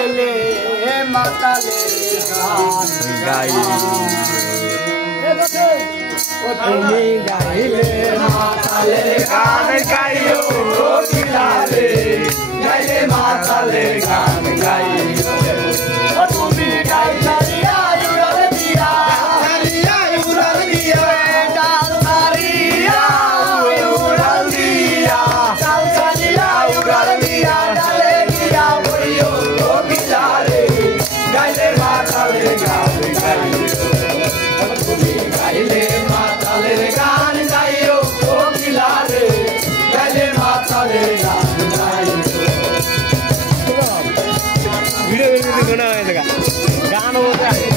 গাইলে মাতালে গাই তুমি গাইলে মাতালে গান গাইও বিলালে গাইলে মাতালে গান গাইও তুমি গাইলা দিয়া উড়াল দিয়া উড়াল দিয়া ডাল মারিয়া উড়াল দিয়া ডাল চালিয়া উড়াল দিয়া ডালে দিয়া বইও বিলালে গাইলে মাতালে গান গাইও তুমি গাইলে মাতালে গান গাইও বিলালে গাইলে মাতালে গান গাইও वीडियो में भी गाना है लगा गाना होता है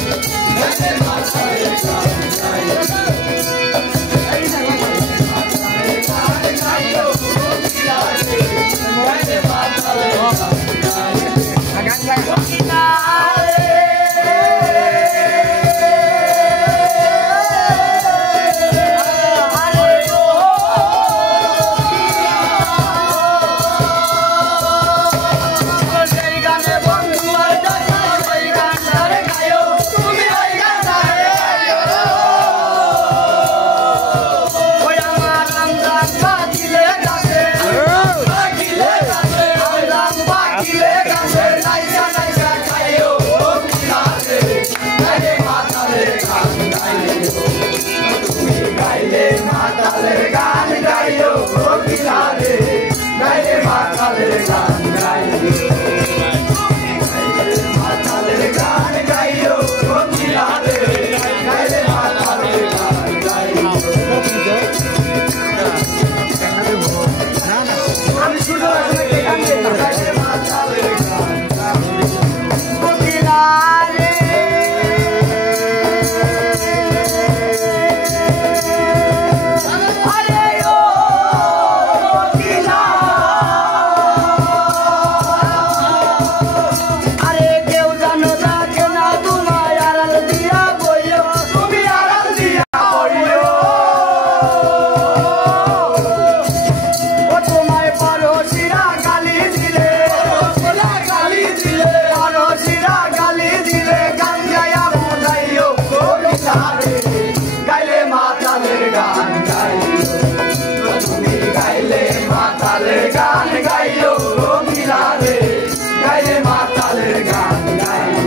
गाइले माताले गान गाइयो गाइले माताले गान गाइयो